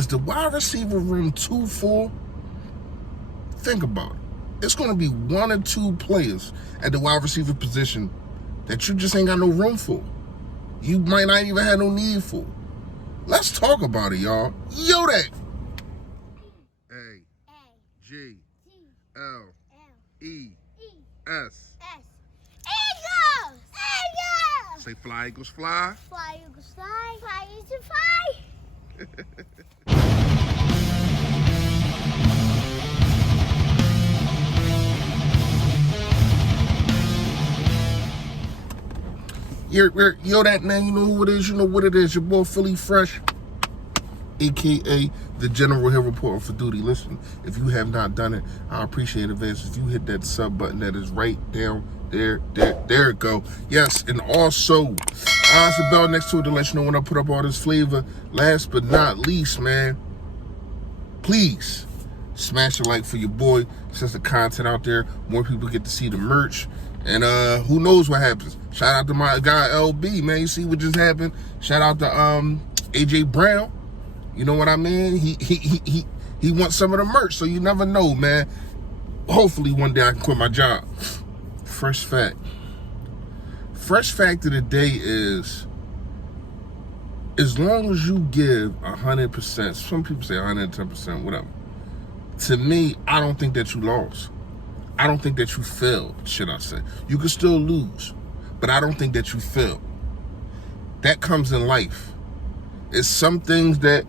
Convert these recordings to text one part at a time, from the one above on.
Is the wide receiver room too full? Think about it. It's going to be one or two players at the wide receiver position that you just ain't got no room for. You might not even have no need for. Let's talk about it, y'all. Yo, that. A G L E S. Eagles! Eagles! Say fly, Eagles, fly. Fly, Eagles, fly. Fly, Eagles, fly. Yo, that man, you know who it is, you know what it is. Your boy Philly Fresh, a.k.a. the General Hill Reporter for Duty. Listen, if you have not done it, I appreciate it, advance. If you hit that sub button that is right down there it go. Yes, and also, there's a bell next to it to let you know when I put up all this flavor. Last but not least, man, please smash a like for your boy. Since the content out there, more people get to see the merch. And who knows what happens. Shout out to my guy LB, man. You see what just happened? Shout out to AJ Brown. You know what I mean? He wants some of the merch, so you never know, man. Hopefully one day I can quit my job. Fresh fact. Fresh fact of the day is, as long as you give 100%, some people say 110%, whatever. To me, I don't think that you lost. I don't think that you failed, should I say. You can still lose, but I don't think that you failed. That comes in life. It's some things that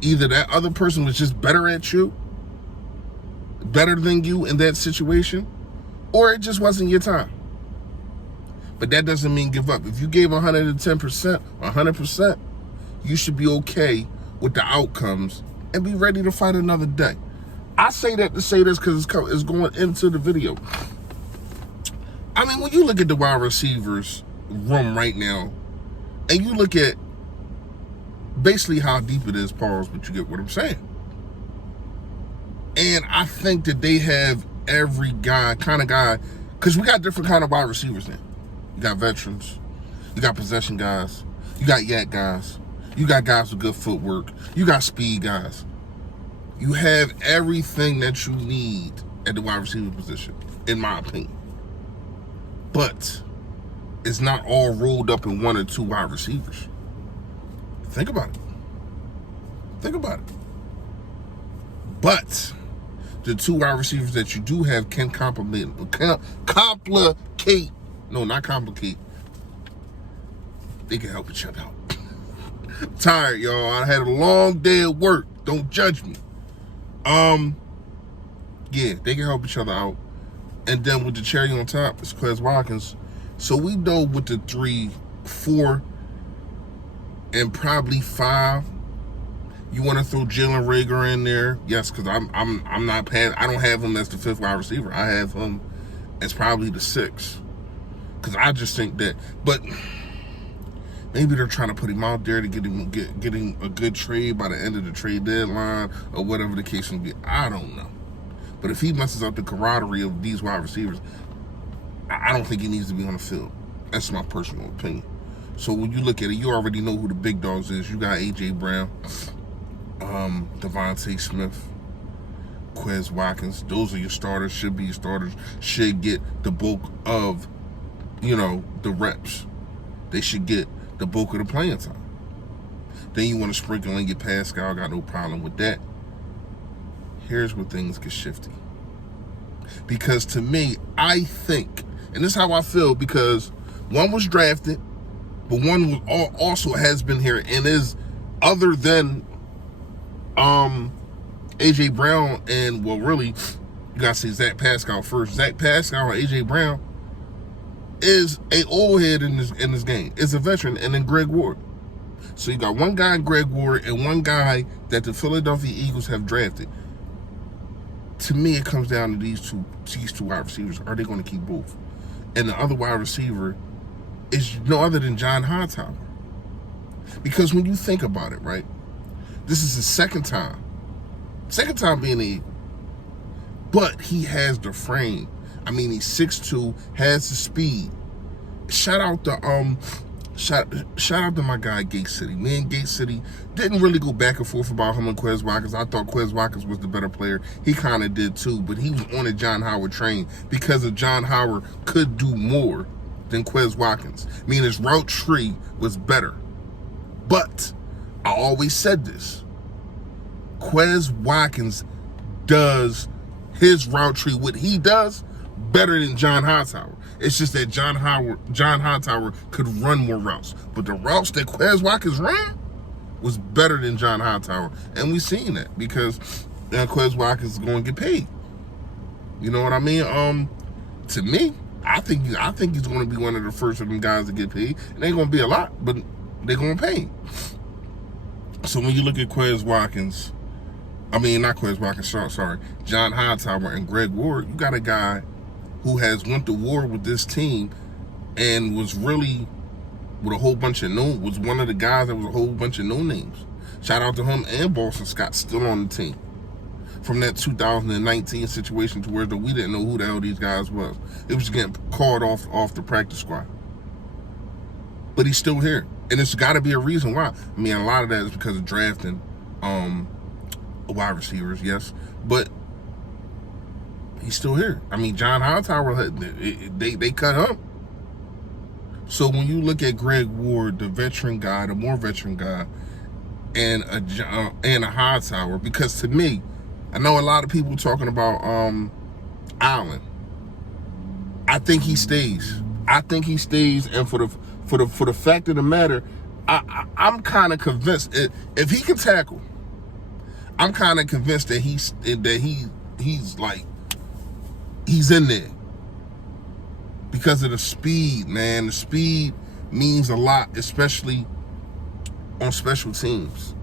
either that other person was just better at you, better than you in that situation, or it just wasn't your time. But that doesn't mean give up. If you gave 110% or 100%, you should be okay with the outcomes and be ready to fight another day. I say that to say this because it's going into the video. I mean, when you look at the wide receivers room right now, and you look at basically how deep it is, pause, but you get what I'm saying. And I think that they have every kind of guy, because we got different kind of wide receivers now. You got veterans, you got possession guys, you got yak guys, you got guys with good footwork, you got speed guys. You have everything that you need at the wide receiver position, in my opinion. But it's not all rolled up in one or two wide receivers. Think about it. Think about it. But the two wide receivers that you do have can complicate. No, not complicate. They can help each other out. Tired, y'all. I had a long day at work. Don't judge me. Yeah, they can help each other out. And then with the cherry on top, it's Quez Watkins. So we know with the 3, 4, and probably 5, you want to throw Jalen Reagor in there? Yes, because I don't have him as the 5th wide receiver. I have him as probably the 6th. Because I just think that, but maybe they're trying to put him out there to get him a good trade by the end of the trade deadline or whatever the case may be. I don't know. But if he messes up the camaraderie of these wide receivers, I don't think he needs to be on the field. That's my personal opinion. So when you look at it, you already know who the big dogs is. You got AJ Brown, Devontae Smith, Quez Watkins. Those are your starters, should be your starters, should get the bulk of, the reps. They should get the bulk of the playing time. Then you want to sprinkle in your Pascal, got no problem with that. Here's where things get shifty. Because to me, I think, and this is how I feel, because one was drafted, but one also has been here and is, other than AJ Brown and, well, really, you got to say Zach Pascal first. Zach Pascal and AJ Brown is a old head in this game. Is a veteran, and then Greg Ward. So you got one guy, Greg Ward, and one guy that the Philadelphia Eagles have drafted. To me, it comes down to these two wide receivers. Are they going to keep both? And the other wide receiver is no other than John Hightower. Because when you think about it, right, this is his second time being an Eagle. But he has the frame. I mean, he's 6'2", has the speed. Shout out to shout out to my guy Gate City. Me and Gate City didn't really go back and forth about him and Quez Watkins. I thought Quez Watkins was the better player. He kind of did too, but he was on the John Howard train because of John Howard could do more than Quez Watkins. I mean, his route tree was better. But I always said this. Quez Watkins does his route tree, what he does, better than John Hightower. It's just that John Hightower could run more routes. But the routes that Quez Watkins ran was better than John Hightower. And we've seen that because Quez Watkins is going to get paid. You know what I mean? To me, I think he's going to be one of the first of them guys to get paid. It ain't going to be a lot, but they're going to pay him. So when you look at Quez Watkins, I mean, not Quez Watkins, sorry, John Hightower and Greg Ward, you got a guy who has went to war with this team and was really with a whole bunch of was one of the guys that was a whole bunch of no names. Shout out to him and Boston Scott still on the team. From that 2019 situation to where we didn't know who the hell these guys was. It was getting called off the practice squad. But he's still here. And it's got to be a reason why. I mean, a lot of that is because of drafting wide receivers, yes. But he's still here. I mean, John Hightower, they cut him. So when you look at Greg Ward, the veteran guy, the more veteran guy, and a Hightower, because to me, I know a lot of people talking about Allen. I think he stays. And for the fact of the matter, I'm kind of convinced if he can tackle, I'm kind of convinced that he's in there because of the speed, man. The speed means a lot, especially on special teams.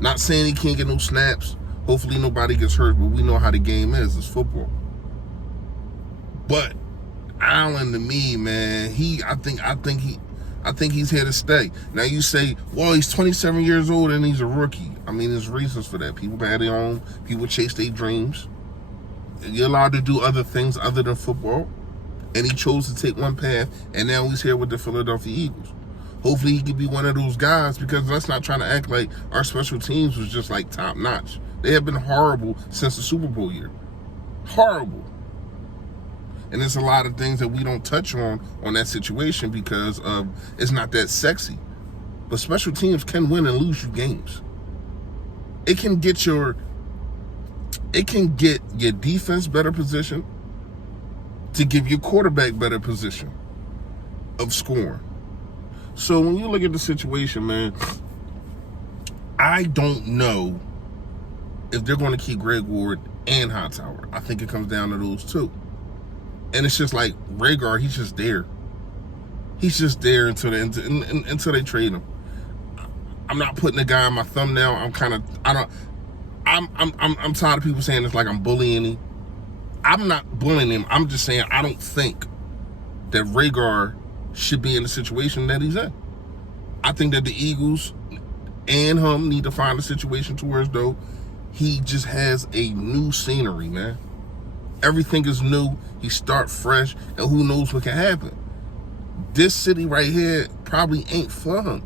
Not saying he can't get no snaps. Hopefully nobody gets hurt, but we know how the game is. It's football. But Allen, to me, man, I think he's here to stay. Now you say, well, he's 27 years old and he's a rookie. I mean, there's reasons for that. People had their own. People chase their dreams. You're allowed to do other things other than football. And he chose to take one path, and now he's here with the Philadelphia Eagles. Hopefully he can be one of those guys, because let's not try to act like our special teams was just like top notch. They have been horrible since the Super Bowl year. Horrible. And there's a lot of things that we don't touch on that situation because it's not that sexy. But special teams can win and lose you games. It can get your defense better position to give your quarterback better position of scoring. So when you look at the situation, man, I don't know if they're going to keep Greg Ward and Hightower. I think it comes down to those two. And it's just like Rhaegar, he's just there. He's just there until they trade him. I'm not putting the guy on my thumbnail. I'm tired of people saying it's like I'm bullying him. I'm not bullying him. I'm just saying I don't think that Rhaegar should be in the situation that he's in. I think that the Eagles and him need to find a situation to where as though he just has a new scenery, man. Everything is new. He start fresh, and who knows what can happen. This city right here probably ain't for him.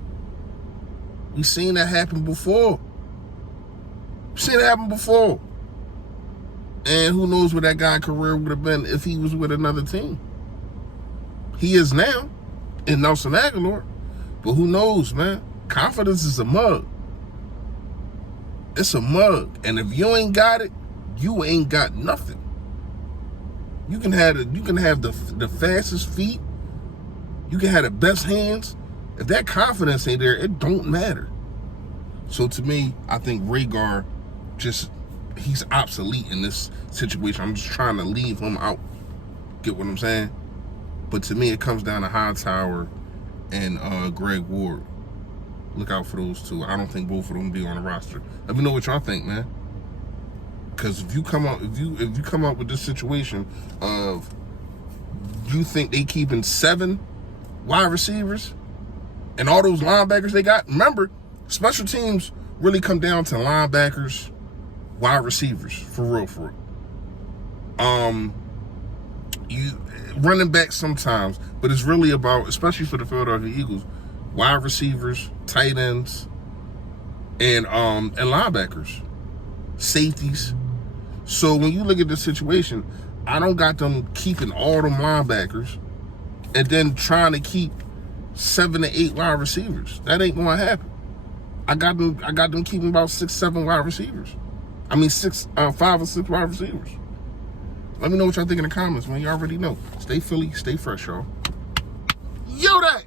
We've seen that happen before. And who knows what that guy's career would have been if he was with another team. He is now in Nelson Aguilar, but who knows, man? Confidence is a mug. It's a mug, and if you ain't got it, you ain't got nothing. You can have the fastest feet. You can have the best hands. If that confidence ain't there, it don't matter. So to me, I think Rhaegar he's obsolete in this situation. I'm just trying to leave him out. Get what I'm saying? But to me, it comes down to Hightower and Greg Ward. Look out for those two. I don't think both of them will be on the roster. Let me know what y'all think, man. Because if you come up with this situation of you think they keeping 7 wide receivers and all those linebackers they got, remember, special teams really come down to linebackers, wide receivers, for real. You running back sometimes, but it's really about, especially for the Philadelphia Eagles, wide receivers, tight ends, and linebackers, safeties. So when you look at the situation, I don't got them keeping all them linebackers and then trying to keep 7 to 8 wide receivers. That ain't gonna happen. I got them keeping about 6, 7 wide receivers. I mean 5 or 6 wide receivers. Let me know what y'all think in the comments, man. You already know. Stay Philly, stay fresh, y'all. Yo, that.